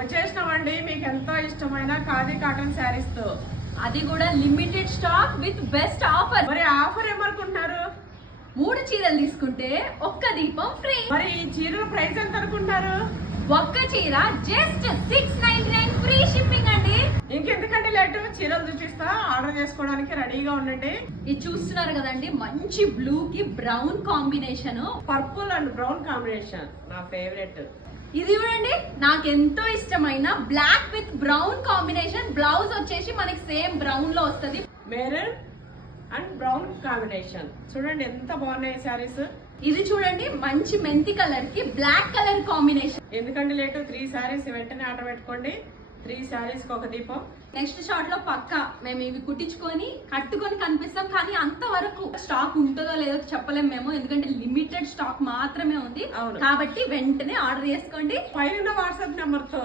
వచ్చేసినామండి మీకు ఎంతో ఇష్టమైన ఖాదీ కాటన్ శారీస్ తో, అది కూడా limited stock with best offer. మరి ఆఫర్ ఏమనుకుంటున్నారు? 3 చీరలు తీసుకుంటే ఒక్క దీపం ఫ్రీ. మరి ఈ చీరల ప్రైస్ ఎంత అనుకుంటారు? ఒక్క చీర జస్ట్ 699 ఫ్రీ షిప్పింగ్ అండి. ఇంకెందుకంటే లేటు, చీరలు చూపిస్తా, ఆర్డర్ చేసుకోవడానికి రెడీగా ఉండండి. ఇది చూస్తున్నారు కదండి, మంచి బ్లూ కి brown combination, purple and brown combination నా ఫేవరెట్. ఇది చూడండి నాకు ఎంతో ఇష్టమైన black with brown combination. Blouse వచ్చేసి మనకి సేమ్ బ్రౌన్ లో వస్తుంది. Maroon and brown combination. చూడండి ఎంత బాగున్నాయి శారీస్. ఇది చూడండి మంచి మెంతి కలర్ కి బ్లాక్ కలర్ కాంబినేషన్. ఎందుకంటే లేటు 3 శారీస్ వెంటనే ఆర్డర్ పెట్టుకోండి. 3 శారీస్ కి ఒక దీపం. నెక్స్ట్ షాట్ లో పక్కా మేము ఇవి కుట్టించుకొని కట్టుకొని కనిపిస్తాం, కానీ అంతవరకు స్టాక్ ఉంటుందో లేదో చెప్పలేము మేము, ఎందుకంటే లిమిటెడ్ స్టాక్ మాత్రమే ఉంది. అవును. కాబట్టి వెంటనే ఆర్డర్ చేసుకోండి. పైన వాట్సాప్ నెంబర్ తో